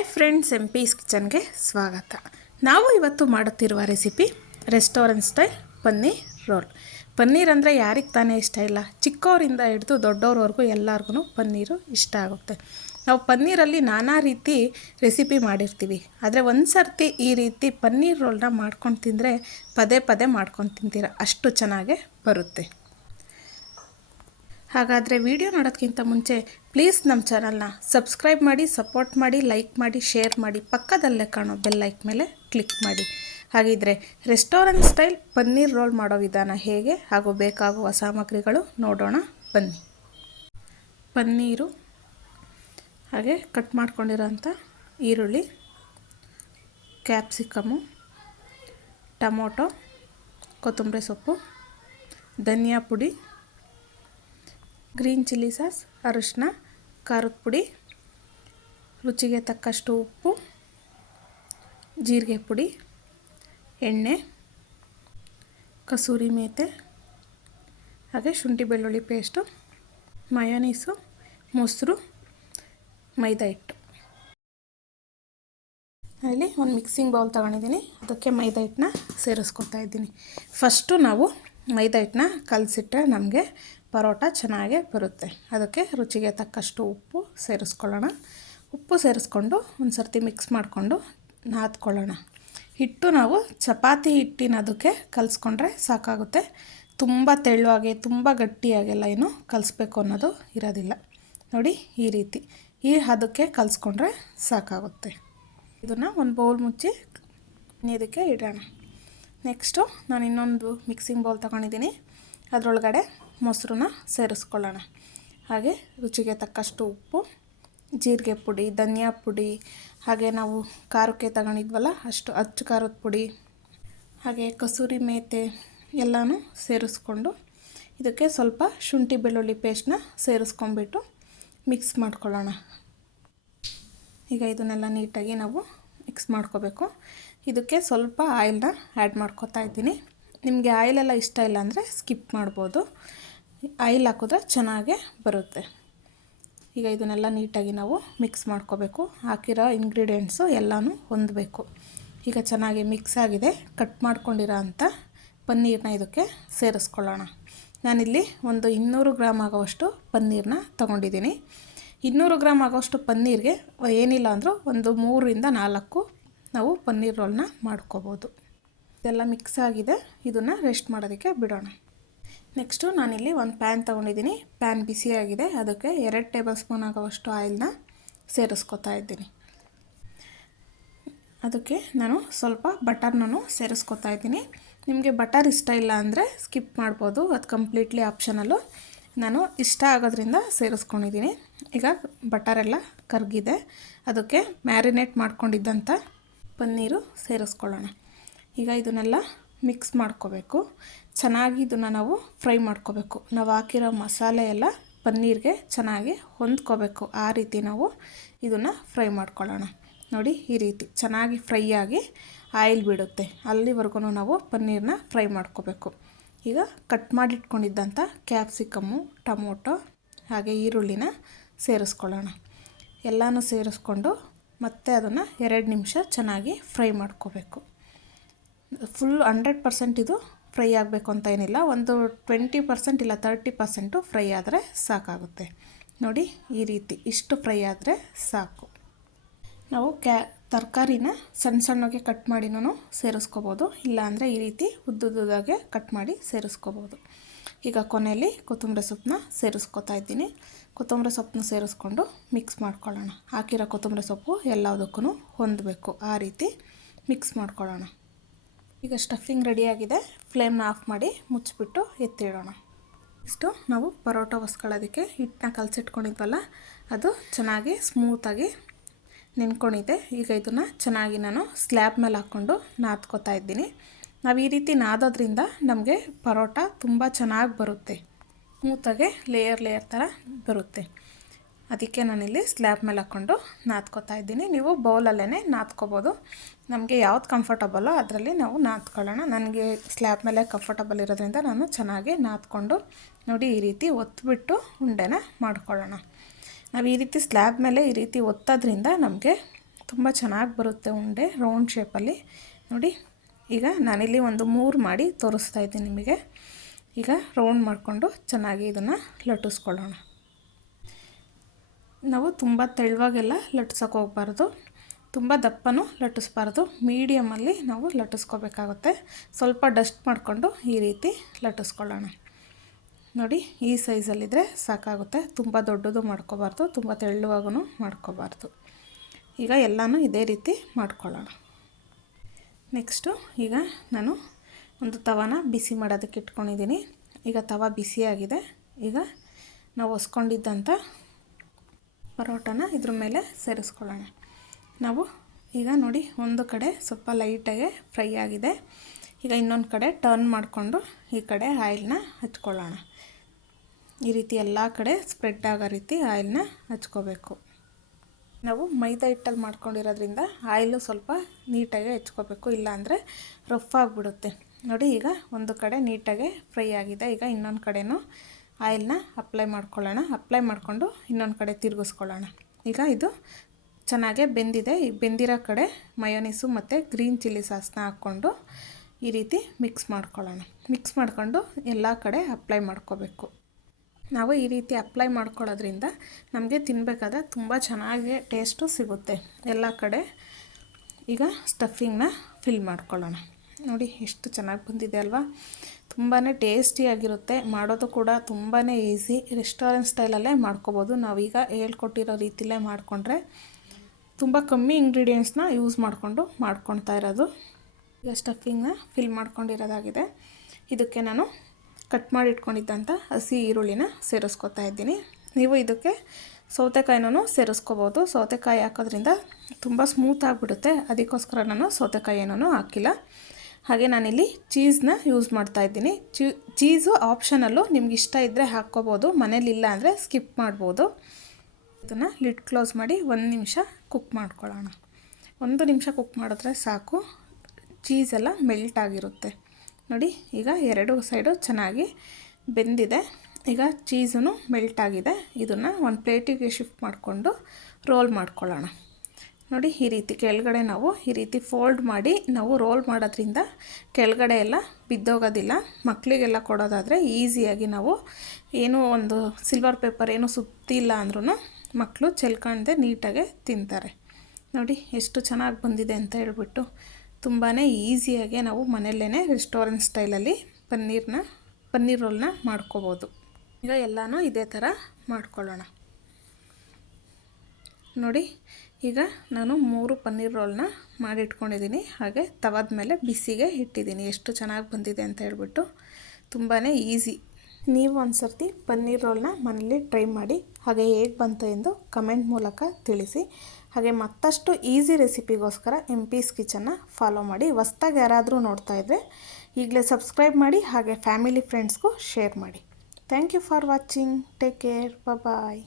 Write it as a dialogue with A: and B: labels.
A: Hi friends, M peace ಕಿಚನ್ಗೆ ಸ್ವಾಗತ. ನಾವು ಇವತ್ತು ಮಾಡುತ್ತಿರುವ recipe restaurant style paneer roll. Paneer ಅಂದರೆ ಯಾರಿಗೆ ತಾನೇ ಇಷ್ಟ ಇಲ್ಲ? ಚಿಕ್ಕವರಿಂದ ಹಿಡಿದು ದೊಡ್ಡವ್ರವರೆಗೂ ಎಲ್ಲರಿಗೂ ಪನ್ನೀರು ಇಷ್ಟ ಆಗುತ್ತೆ. ನಾವು ಪನ್ನೀರಲ್ಲಿ ನಾನಾ ರೀತಿ ರೆಸಿಪಿ ಮಾಡಿರ್ತೀವಿ. ಆದರೆ ಒಂದು ಸರ್ತಿ ಈ ರೀತಿ ಪನ್ನೀರ್ ರೋಲ್ನ ಮಾಡ್ಕೊಂಡು ತಿಂದರೆ ಪದೇ ಪದೇ ಮಾಡ್ಕೊಂಡು ತಿಂತೀರ. ಅಷ್ಟು ಚೆನ್ನಾಗೇ ಬರುತ್ತೆ. ಹಾಗಾದರೆ ವಿಡಿಯೋ ನೋಡೋದಕ್ಕಿಂತ ಮುಂಚೆ ಪ್ಲೀಸ್ ನಮ್ಮ ಚಾನಲ್ನ ಸಬ್ಸ್ಕ್ರೈಬ್ ಮಾಡಿ ಸಪೋರ್ಟ್ ಮಾಡಿ ಲೈಕ್ ಮಾಡಿ ಶೇರ್ ಮಾಡಿ, ಪಕ್ಕದಲ್ಲೇ ಕಾಣೋ ಬೆಲ್ ಲೈಕ್ ಮೇಲೆ ಕ್ಲಿಕ್ ಮಾಡಿ. ಹಾಗಿದ್ರೆ ರೆಸ್ಟೋರೆಂಟ್ ಸ್ಟೈಲ್ ಪನ್ನೀರ್ ರೋಲ್ ಮಾಡೋ ವಿಧಾನ ಹೇಗೆ ಹಾಗೂ ಬೇಕಾಗುವ ಸಾಮಗ್ರಿಗಳು ನೋಡೋಣ ಬನ್ನಿ. ಪನ್ನೀರು, ಹಾಗೆ ಕಟ್ ಮಾಡ್ಕೊಂಡಿರೋಂಥ ಈರುಳ್ಳಿ ಕ್ಯಾಪ್ಸಿಕಮು ಟೊಮೊಟೊ, ಕೊತ್ತಂಬರಿ ಸೊಪ್ಪು, ಧನಿಯಾ ಪುಡಿ ಗ್ರೀನ್ ಚಿಲ್ಲಿ ಸಾಸ್, ಅರಿಶಿನ, ಖಾರದ ಪುಡಿ, ರುಚಿಗೆ ತಕ್ಕಷ್ಟು ಉಪ್ಪು, ಜೀರಿಗೆ ಪುಡಿ, ಎಣ್ಣೆ, ಕಸೂರಿ ಮೇತೆ, ಹಾಗೆ ಶುಂಠಿ ಬೆಳ್ಳುಳ್ಳಿ ಪೇಸ್ಟು, ಮಯೋನೀಸು, ಮೊಸರು, ಮೈದಾ ಹಿಟ್ಟು. ಅಲ್ಲಿ ಒಂದು ಮಿಕ್ಸಿಂಗ್ ಬೌಲ್ ತೊಗೊಂಡಿದ್ದೀನಿ. ಅದಕ್ಕೆ ಮೈದಾ ಹಿಟ್ಟನ್ನ ಸೇರಿಸ್ಕೊತಾ ಇದ್ದೀನಿ. ಫಸ್ಟು ನಾವು ಮೈದಾ ಹಿಟ್ಟನ್ನ ಕಲಸಿಟ್ರೆ ನಮಗೆ ಪರೋಟ ಚೆನ್ನಾಗೇ ಬರುತ್ತೆ. ಅದಕ್ಕೆ ರುಚಿಗೆ ತಕ್ಕಷ್ಟು ಉಪ್ಪು ಸೇರಿಸ್ಕೊಳ್ಳೋಣ. ಉಪ್ಪು ಸೇರಿಸ್ಕೊಂಡು ಒಂದು ಸರ್ತಿ ಮಿಕ್ಸ್ ಮಾಡಿಕೊಂಡು ನಾದ್ಕೊಳ್ಳೋಣ. ಹಿಟ್ಟು ನಾವು ಚಪಾತಿ ಹಿಟ್ಟಿನ ಅದಕ್ಕೆ ಕಲಿಸ್ಕೊಂಡ್ರೆ ಸಾಕಾಗುತ್ತೆ. ತುಂಬ ತೆಳುವಾಗಿ ತುಂಬ ಗಟ್ಟಿಯಾಗೆಲ್ಲ ಏನು ಕಲಿಸ್ಬೇಕು ಅನ್ನೋದು ಇರೋದಿಲ್ಲ. ನೋಡಿ ಈ ರೀತಿ. ಈ ಹದಕ್ಕೆ ಕಲಿಸ್ಕೊಂಡ್ರೆ ಸಾಕಾಗುತ್ತೆ. ಇದನ್ನು ಒಂದು ಬೌಲ್ ಮುಚ್ಚಿ ಇದಕ್ಕೆ ಇಡೋಣ. ನೆಕ್ಸ್ಟು ನಾನು ಇನ್ನೊಂದು ಮಿಕ್ಸಿಂಗ್ ಬೌಲ್ ತೊಗೊಂಡಿದ್ದೀನಿ. ಅದರೊಳಗಡೆ ಮೊಸರನ್ನ ಸೇರಿಸ್ಕೊಳ್ಳೋಣ. ಹಾಗೆ ರುಚಿಗೆ ತಕ್ಕಷ್ಟು ಉಪ್ಪು, ಜೀರಿಗೆ ಪುಡಿ, ಧನಿಯಾ ಪುಡಿ, ಹಾಗೆ ನಾವು ಖಾರಕ್ಕೆ ತಗೊಂಡಿದ್ವಲ್ಲ, ಅಷ್ಟು ಅಚ್ಚು ಖಾರದ ಪುಡಿ, ಹಾಗೆ ಕಸೂರಿ ಮೇತೆ ಎಲ್ಲನೂ ಸೇರಿಸ್ಕೊಂಡು ಇದಕ್ಕೆ ಸ್ವಲ್ಪ ಶುಂಠಿ ಬೆಳ್ಳುಳ್ಳಿ ಪೇಸ್ಟ್ನ ಸೇರಿಸ್ಕೊಂಡ್ಬಿಟ್ಟು ಮಿಕ್ಸ್ ಮಾಡ್ಕೊಳ್ಳೋಣ. ಈಗ ಇದನ್ನೆಲ್ಲ ನೀಟಾಗಿ ನಾವು ಮಿಕ್ಸ್ ಮಾಡ್ಕೋಬೇಕು. ಇದಕ್ಕೆ ಸ್ವಲ್ಪ ಆಯಿಲ್ನ ಆ್ಯಡ್ ಮಾಡ್ಕೋತಾ ಇದ್ದೀನಿ. ನಿಮಗೆ ಆಯಿಲೆಲ್ಲ ಇಷ್ಟ ಇಲ್ಲ ಅಂದರೆ ಸ್ಕಿಪ್ ಮಾಡ್ಬೋದು. ಆಯಿಲ್ ಹಾಕಿದ್ರೆ ಚೆನ್ನಾಗೇ ಬರುತ್ತೆ. ಈಗ ಇದನ್ನೆಲ್ಲ ನೀಟಾಗಿ ನಾವು ಮಿಕ್ಸ್ ಮಾಡ್ಕೋಬೇಕು. ಹಾಕಿರೋ ಇಂಗ್ರೀಡಿಯೆಂಟ್ಸು ಎಲ್ಲನೂ ಹೊಂದಬೇಕು. ಈಗ ಚೆನ್ನಾಗಿ ಮಿಕ್ಸ್ ಆಗಿದೆ. ಕಟ್ ಮಾಡ್ಕೊಂಡಿರೋ ಅಂಥ ಪನ್ನೀರನ್ನ ಇದಕ್ಕೆ ಸೇರಿಸ್ಕೊಳ್ಳೋಣ. ನಾನಿಲ್ಲಿ ಒಂದು ಇನ್ನೂರು ಗ್ರಾಮ್ ಆಗೋವಷ್ಟು ಪನ್ನೀರನ್ನ ತೊಗೊಂಡಿದ್ದೀನಿ. ಇನ್ನೂರು ಗ್ರಾಮ್ ಆಗೋಷ್ಟು ಪನ್ನೀರ್ಗೆ ಏನಿಲ್ಲ ಅಂದರೂ ಒಂದು ಮೂರರಿಂದ ನಾಲ್ಕು ನಾವು ಪನ್ನೀರ್ ರೋಲ್ನ ಮಾಡ್ಕೋಬೋದು. ಇದೆಲ್ಲ ಮಿಕ್ಸ್ ಆಗಿದೆ. ಇದನ್ನು ರೆಸ್ಟ್ ಮಾಡೋದಕ್ಕೆ ಬಿಡೋಣ. ನೆಕ್ಸ್ಟು ನಾನಿಲ್ಲಿ ಒಂದು ಪ್ಯಾನ್ ತೊಗೊಂಡಿದ್ದೀನಿ. ಪ್ಯಾನ್ ಬಿಸಿಯಾಗಿದೆ ಅದಕ್ಕೆ ಎರಡು ಟೇಬಲ್ ಸ್ಪೂನ್ ಆಗೋವಷ್ಟು ಆಯಿಲ್ನ ಸೇರಿಸ್ಕೊತಾ ಇದ್ದೀನಿ. ಅದಕ್ಕೆ ನಾನು ಸ್ವಲ್ಪ ಬಟರ್ನೂ ಸೇರಿಸ್ಕೊತಾ ಇದ್ದೀನಿ. ನಿಮಗೆ ಬಟರ್ ಇಷ್ಟ ಇಲ್ಲ ಅಂದರೆ ಸ್ಕಿಪ್ ಮಾಡ್ಬೋದು. ಅದು ಕಂಪ್ಲೀಟ್ಲಿ ಆಪ್ಷನಲ್ಲು ನಾನು ಇಷ್ಟ ಆಗೋದ್ರಿಂದ ಸೇರಿಸ್ಕೊಂಡಿದ್ದೀನಿ. ಈಗ ಬಟರೆಲ್ಲ ಕರಗಿದೆ. ಅದಕ್ಕೆ ಮ್ಯಾರಿನೇಟ್ ಮಾಡ್ಕೊಂಡಿದ್ದಂಥ ಪನ್ನೀರು ಸೇರಿಸ್ಕೊಳ್ಳೋಣ. ಈಗ ಇದನ್ನೆಲ್ಲ ಮಿಕ್ಸ್ ಮಾಡ್ಕೋಬೇಕು. ಚೆನ್ನಾಗಿ ಇದನ್ನು ನಾವು ಫ್ರೈ ಮಾಡ್ಕೋಬೇಕು. ನಾವು ಹಾಕಿರೋ ಮಸಾಲೆ ಎಲ್ಲ ಪನ್ನೀರ್ಗೆ ಚೆನ್ನಾಗಿ ಹೊಂದ್ಕೋಬೇಕು. ಆ ರೀತಿ ನಾವು ಇದನ್ನು ಫ್ರೈ ಮಾಡ್ಕೊಳ್ಳೋಣ. ನೋಡಿ ಈ ರೀತಿ ಚೆನ್ನಾಗಿ ಫ್ರೈ ಆಗಿ ಆಯಿಲ್ ಬಿಡುತ್ತೆ. ಅಲ್ಲಿವರೆಗೂ ನಾವು ಪನ್ನೀರನ್ನ ಫ್ರೈ ಮಾಡ್ಕೋಬೇಕು. ಈಗ ಕಟ್ ಮಾಡಿಟ್ಕೊಂಡಿದ್ದಂಥ ಕ್ಯಾಪ್ಸಿಕಮ್ಮು ಟೊಮೊಟೊ, ಹಾಗೆ ಈರುಳ್ಳಿನ ಸೇರಿಸ್ಕೊಳ್ಳೋಣ. ಎಲ್ಲನೂ ಸೇರಿಸ್ಕೊಂಡು ಮತ್ತೆ ಅದನ್ನು ಎರಡು ನಿಮಿಷ ಚೆನ್ನಾಗಿ ಫ್ರೈ ಮಾಡ್ಕೋಬೇಕು. ಫುಲ್ ಹಂಡ್ರೆಡ್ ಪರ್ಸೆಂಟ್ ಇದು ಫ್ರೈ ಆಗಬೇಕು ಅಂತ ಏನಿಲ್ಲ. ಒಂದು ಟ್ವೆಂಟಿ ಪರ್ಸೆಂಟ್ ಇಲ್ಲ ತರ್ಟಿ ಪರ್ಸೆಂಟು ಫ್ರೈ ಆದರೆ ಸಾಕಾಗುತ್ತೆ. ನೋಡಿ ಈ ರೀತಿ ಇಷ್ಟು ಫ್ರೈ ಆದರೆ ಸಾಕು. ನಾವು ಕ್ಯಾ, ತರಕಾರಿನ ಸಣ್ಣ ಸಣ್ಣಗೆ ಕಟ್ ಮಾಡಿನೂ ಸೇರಿಸ್ಕೋಬೋದು. ಇಲ್ಲಾಂದರೆ ಈ ರೀತಿ ಉದ್ದುದ್ದಾಗೆ ಕಟ್ ಮಾಡಿ ಸೇರಿಸ್ಕೋಬೋದು. ಈಗ ಕೊನೆಯಲ್ಲಿ ಕೊತ್ತಂಬರಿ ಸೊಪ್ಪನ್ನ ಸೇರಿಸ್ಕೊತಾ ಇದ್ದೀನಿ. ಕೊತ್ತಂಬರಿ ಸೊಪ್ಪನ್ನ ಸೇರಿಸ್ಕೊಂಡು ಮಿಕ್ಸ್ ಮಾಡ್ಕೊಳ್ಳೋಣ. ಹಾಕಿರೋ ಕೊತ್ತಂಬರಿ ಸೊಪ್ಪು ಎಲ್ಲದಕ್ಕೂ ಹೊಂದಬೇಕು ಆ ರೀತಿ. ಮಿಕ್ಸ್ ಮಾಡ್ಕೊಳ್ಳೋಣ. ಈಗ ಸ್ಟಫಿಂಗ್ ರೆಡಿಯಾಗಿದೆ ಫ್ಲೇಮ್ನ ಆಫ್ ಮಾಡಿ ಮುಚ್ಚಿಬಿಟ್ಟು ಎತ್ತಿಡೋಣ. ಇಷ್ಟು ನಾವು ಪರೋಟ ಹೊಸ್ಕೊಳ್ಳೋದಕ್ಕೆ ಹಿಟ್ಟನ್ನ ಕಲಸಿಟ್ಕೊಂಡಿದ್ವಲ್ಲ, ಅದು ಚೆನ್ನಾಗಿ ಸ್ಮೂತಾಗಿ ನೆನ್ಕೊಂಡಿದೆ ಈಗ ಇದನ್ನು ಚೆನ್ನಾಗಿ ನಾನು ಸ್ಲ್ಯಾಬ್ ಮೇಲೆ ಹಾಕ್ಕೊಂಡು ನಾದ್ಕೋತಾ ಇದ್ದೀನಿ. ನಾವು ಈ ರೀತಿ ನಾದೋದ್ರಿಂದ ನಮಗೆ ಪರೋಟ ತುಂಬ ಚೆನ್ನಾಗಿ ಬರುತ್ತೆ. ಸ್ಮೂತಾಗೆ ಲೇಯರ್ ಲೇಯರ್ ಥರ ಬರುತ್ತೆ. ಅದಕ್ಕೆ ನಾನಿಲ್ಲಿ ಸ್ಲ್ಯಾಬ್ ಮೇಲೆ ಹಾಕ್ಕೊಂಡು ನಾದ್ಕೋತಾ ಇದ್ದೀನಿ. ನೀವು ಬೌಲಲ್ಲೇ ನಾದ್ಕೋಬೋದು. ನಮಗೆ ಯಾವ್ದು ಕಂಫರ್ಟಬಲ್ಲೋ ಅದರಲ್ಲಿ ನಾವು ನಾದ್ಕೊಳ್ಳೋಣ. ನನಗೆ ಸ್ಲ್ಯಾಬ್ ಮೇಲೆ ಕಂಫರ್ಟಬಲ್ ಇರೋದ್ರಿಂದ ನಾನು ಚೆನ್ನಾಗಿ ನಾದ್ಕೊಂಡು ನೋಡಿ ಈ ರೀತಿ ಒತ್ಬಿಟ್ಟು ಉಂಡೆನ ಮಾಡ್ಕೊಳ್ಳೋಣ. ನಾವು ಈ ರೀತಿ ಸ್ಲ್ಯಾಬ್ ಮೇಲೆ ಈ ರೀತಿ ಒತ್ತೋದ್ರಿಂದ ನಮಗೆ ತುಂಬ ಚೆನ್ನಾಗಿ ಬರುತ್ತೆ ಉಂಡೆ ರೌಂಡ್ ಶೇಪಲ್ಲಿ ನೋಡಿ, ಈಗ ನಾನಿಲ್ಲಿ ಒಂದು ಮೂರು ಮಾಡಿ ತೋರಿಸ್ತಾ ಇದ್ದೀನಿ ನಿಮಗೆ. ಈಗ ರೌಂಡ್ ಮಾಡಿಕೊಂಡು ಚೆನ್ನಾಗಿ ಇದನ್ನು ಲಟ್ಟಿಸ್ಕೊಳ್ಳೋಣ. ನಾವು ತುಂಬ ತೆಳುವಾಗೆಲ್ಲ ಲಟ್ಸೋಕೆ ಹೋಗ್ಬಾರ್ದು. ತುಂಬ ದಪ್ಪನೂ ಲಟ್ಟಿಸ್ಬಾರ್ದು. ಮೀಡಿಯಮಲ್ಲಿ ನಾವು ಲಟ್ಟಿಸ್ಕೋಬೇಕಾಗುತ್ತೆ. ಸ್ವಲ್ಪ ಡಸ್ಟ್ ಮಾಡಿಕೊಂಡು ಈ ರೀತಿ ಲಟ್ಟಿಸ್ಕೊಳ್ಳೋಣ. ನೋಡಿ, ಈ ಸೈಜಲ್ಲಿದ್ದರೆ ಸಾಕಾಗುತ್ತೆ. ತುಂಬ ದೊಡ್ಡದು ಮಾಡ್ಕೋಬಾರ್ದು, ತುಂಬ ತೆಳ್ಳುವಾಗೂ ಮಾಡ್ಕೋಬಾರ್ದು. ಈಗ ಎಲ್ಲನೂ ಇದೇ ರೀತಿ ಮಾಡ್ಕೊಳ್ಳೋಣ. ನೆಕ್ಸ್ಟು ಈಗ ನಾನು ಒಂದು ತವನ ಬಿಸಿ ಮಾಡೋದಕ್ಕೆ ಇಟ್ಕೊಂಡಿದ್ದೀನಿ. ಈಗ ತವ ಬಿಸಿಯಾಗಿದೆ. ಈಗ ನಾವು ಹೊಸ್ಕೊಂಡಿದ್ದಂಥ ಪರೋಟನ ಇದ್ರ ಮೇಲೆ ಸೇರಿಸ್ಕೊಳ್ಳೋಣ. ನಾವು ಈಗ ನೋಡಿ ಒಂದು ಕಡೆ ಸ್ವಲ್ಪ ಲೈಟಾಗಿ ಫ್ರೈ ಆಗಿದೆ. ಈಗ ಇನ್ನೊಂದು ಕಡೆ ಟರ್ನ್ ಮಾಡಿಕೊಂಡು ಈ ಕಡೆ ಆಯಿಲ್ನ ಹಚ್ಕೊಳ್ಳೋಣ. ಈ ರೀತಿ ಎಲ್ಲ ಕಡೆ ಸ್ಪ್ರೆಡ್ ಆಗೋ ರೀತಿ ಆಯಿಲ್ನ ಹಚ್ಕೋಬೇಕು. ನಾವು ಮೈದಾ ಹಿಟ್ಟಲ್ಲಿ ಮಾಡ್ಕೊಂಡಿರೋದ್ರಿಂದ ಆಯಿಲು ಸ್ವಲ್ಪ ನೀಟಾಗಿ ಹೆಚ್ಕೋಬೇಕು, ಇಲ್ಲಾಂದರೆ ರಫ್ ಆಗಿಬಿಡುತ್ತೆ. ನೋಡಿ ಈಗ ಒಂದು ಕಡೆ ನೀಟಾಗೆ ಫ್ರೈ ಆಗಿದೆ. ಈಗ ಇನ್ನೊಂದು ಕಡೆನೂ ಆಯಿಲ್ನ ಅಪ್ಲೈ ಮಾಡ್ಕೊಳ್ಳೋಣ. ಅಪ್ಲೈ ಮಾಡಿಕೊಂಡು ಇನ್ನೊಂದು ಕಡೆ ತಿರುಗಿಸ್ಕೊಳ್ಳೋಣ. ಈಗ ಇದು ಚೆನ್ನಾಗೇ ಬೆಂದಿದೆ. ಈ ಬೆಂದಿರೋ ಕಡೆ ಮಯೋನೀಸು ಮತ್ತು ಗ್ರೀನ್ ಚಿಲ್ಲಿ ಸಾಸ್ನ ಹಾಕ್ಕೊಂಡು ಈ ರೀತಿ ಮಿಕ್ಸ್ ಮಾಡ್ಕೊಳ್ಳೋಣ. ಮಿಕ್ಸ್ ಮಾಡ್ಕೊಂಡು ಎಲ್ಲ ಕಡೆ ಅಪ್ಲೈ ಮಾಡ್ಕೋಬೇಕು. ನಾವು ಈ ರೀತಿ ಅಪ್ಲೈ ಮಾಡ್ಕೊಳ್ಳೋದ್ರಿಂದ ನಮಗೆ ತಿನ್ನಬೇಕಾದ ತುಂಬ ಚೆನ್ನಾಗಿ ಟೇಸ್ಟು ಸಿಗುತ್ತೆ. ಎಲ್ಲ ಕಡೆ ಈಗ ಸ್ಟಫಿಂಗ್ನ ಫಿಲ್ ಮಾಡ್ಕೊಳ್ಳೋಣ. ನೋಡಿ, ಎಷ್ಟು ಚೆನ್ನಾಗಿ ಬಂದಿದೆ ಅಲ್ವಾ? ತುಂಬಾ ಟೇಸ್ಟಿಯಾಗಿರುತ್ತೆ ಮಾಡೋದು ಕೂಡ ತುಂಬಾ ಈಸಿ. ರೆಸ್ಟೋರೆಂಟ್ ಸ್ಟೈಲಲ್ಲೇ ಮಾಡ್ಕೋಬೋದು. ನಾವೀಗ ಹೇಳ್ಕೊಟ್ಟಿರೋ ರೀತಿಲೇ ಮಾಡಿಕೊಂಡ್ರೆ ತುಂಬ ಕಮ್ಮಿ ಇಂಗ್ರೀಡಿಯೆಂಟ್ಸ್ನ ಯೂಸ್ ಮಾಡಿಕೊಂಡು ಮಾಡ್ಕೊಳ್ತಾ ಇರೋದು. ಈಗ ಸ್ಟಫಿಂಗ್ನ ಫಿಲ್ ಮಾಡ್ಕೊಂಡಿರೋದಾಗಿದೆ. ಇದಕ್ಕೆ ನಾನು ಕಟ್ ಮಾಡಿ ಇಟ್ಕೊಂಡಿದ್ದಂಥ ಹಸಿ ಈರುಳ್ಳಿನ ಸೇರಿಸ್ಕೊತಾ ಇದ್ದೀನಿ. ನೀವು ಇದಕ್ಕೆ ಸೌತೆಕಾಯಿನೂ ಸೇರಿಸ್ಕೋಬೋದು. ಸೌತೆಕಾಯಿ ಹಾಕೋದ್ರಿಂದ ತುಂಬ ಸ್ಮೂತ್ ಆಗಿಬಿಡುತ್ತೆ. ಅದಕ್ಕೋಸ್ಕರ ನಾನು ಸೌತೆಕಾಯಿ ಏನೂ ಹಾಕಿಲ್ಲ. ಹಾಗೆ ನಾನಿಲ್ಲಿ ಚೀಸ್ನ ಯೂಸ್ ಮಾಡ್ತಾ ಇದ್ದೀನಿ. ಚೀಸು ಆಪ್ಷನಲ್ಲು ನಿಮ್ಗೆ ಇಷ್ಟ ಇದ್ದರೆ ಹಾಕ್ಕೋಬೋದು ಮನೇಲಿಲ್ಲ ಅಂದರೆ ಸ್ಕಿಪ್ ಮಾಡ್ಬೋದು. ಇದನ್ನು ಲಿಡ್ ಕ್ಲೋಸ್ ಮಾಡಿ ಒಂದು ನಿಮಿಷ ಕುಕ್ ಮಾಡ್ಕೊಳ್ಳೋಣ. ಒಂದು ನಿಮಿಷ ಕುಕ್ ಮಾಡಿದ್ರೆ ಸಾಕು. ಚೀಸೆಲ್ಲ ಮೆಲ್ಟ್ ಆಗಿರುತ್ತೆ. ನೋಡಿ, ಈಗ ಎರಡು ಸೈಡು ಚೆನ್ನಾಗಿ ಬೆಂದಿದೆ. ಈಗ ಚೀಸೂ ಮೆಲ್ಟ್ ಆಗಿದೆ. ಇದನ್ನು ಒಂದು ಪ್ಲೇಟಿಗೆ ಶಿಫ್ಟ್ ಮಾಡಿಕೊಂಡು ರೋಲ್ ಮಾಡ್ಕೊಳ್ಳೋಣ. ನೋಡಿ ಈ ರೀತಿ ಕೆಳಗಡೆ ನಾವು ಈ ರೀತಿ ಫೋಲ್ಡ್ ಮಾಡಿ ನಾವು ರೋಲ್ ಮಾಡೋದ್ರಿಂದ ಕೆಳಗಡೆ ಎಲ್ಲ ಬಿದ್ದೋಗೋದಿಲ್ಲ. ಮಕ್ಕಳಿಗೆಲ್ಲ ಕೊಡೋದಾದರೆ ಈಸಿಯಾಗಿ ನಾವು ಏನೂ ಒಂದು ಸಿಲ್ವರ್ ಪೇಪರ್ ಏನೂ ಸುತ್ತಿಲ್ಲ ಅಂದ್ರೂ ಮಕ್ಕಳು ಚೆಲ್ಕೊಂಡೆ ನೀಟಾಗೆ ತಿಂತಾರೆ. ನೋಡಿ ಎಷ್ಟು ಚೆನ್ನಾಗಿ ಬಂದಿದೆ ಅಂತ ಹೇಳ್ಬಿಟ್ಟು ತುಂಬಾ ಈಸಿಯಾಗಿ ನಾವು ಮನೆಯಲ್ಲೇ ರೆಸ್ಟೋರೆಂಟ್ ಸ್ಟೈಲಲ್ಲಿ ಪನ್ನೀರ್ನ, ಪನ್ನೀರ್ ರೋಲ್ನ ಮಾಡ್ಕೋಬೋದು. ಈಗ ಎಲ್ಲನೂ ಇದೇ ಥರ ಮಾಡ್ಕೊಳ್ಳೋಣ. ನೋಡಿ, ಈಗ ನಾನು ಮೂರು ಪನ್ನೀರ್ ರೋಲ್ನ ಮಾಡಿಟ್ಕೊಂಡಿದ್ದೀನಿ. ಹಾಗೆ ತವದ ಮೇಲೆ ಬಿಸಿಗೆ ಇಟ್ಟಿದ್ದೀನಿ. ಎಷ್ಟು ಚೆನ್ನಾಗಿ ಬಂದಿದೆ ಅಂತ ಹೇಳ್ಬಿಟ್ಟು. ತುಂಬಾ ಈಸಿ. ನೀವು ಒಂದು ಸರ್ತಿ ಪನ್ನೀರ್ ರೋಲ್ನ ಮನೇಲಿ ಟ್ರೈ ಮಾಡಿ. ಹಾಗೆ ಹೇಗೆ ಬಂತು ಎಂದು ಕಮೆಂಟ್ ಮೂಲಕ ತಿಳಿಸಿ. ಹಾಗೆ ಮತ್ತಷ್ಟು ಈಸಿ ರೆಸಿಪಿಗೋಸ್ಕರ ಎಂ ಪೀಸ್ ಕಿಚನ್ನ ಫಾಲೋ ಮಾಡಿ. ಹೊಸ್ದಾಗಿ ಯಾರಾದರೂ ನೋಡ್ತಾ ಇದ್ದರೆ ಈಗಲೇ ಸಬ್ಸ್ಕ್ರೈಬ್ ಮಾಡಿ, ಹಾಗೆ ಫ್ಯಾಮಿಲಿ ಫ್ರೆಂಡ್ಸ್ಗೂ ಶೇರ್ ಮಾಡಿ. Thank you for watching. Take care. Bye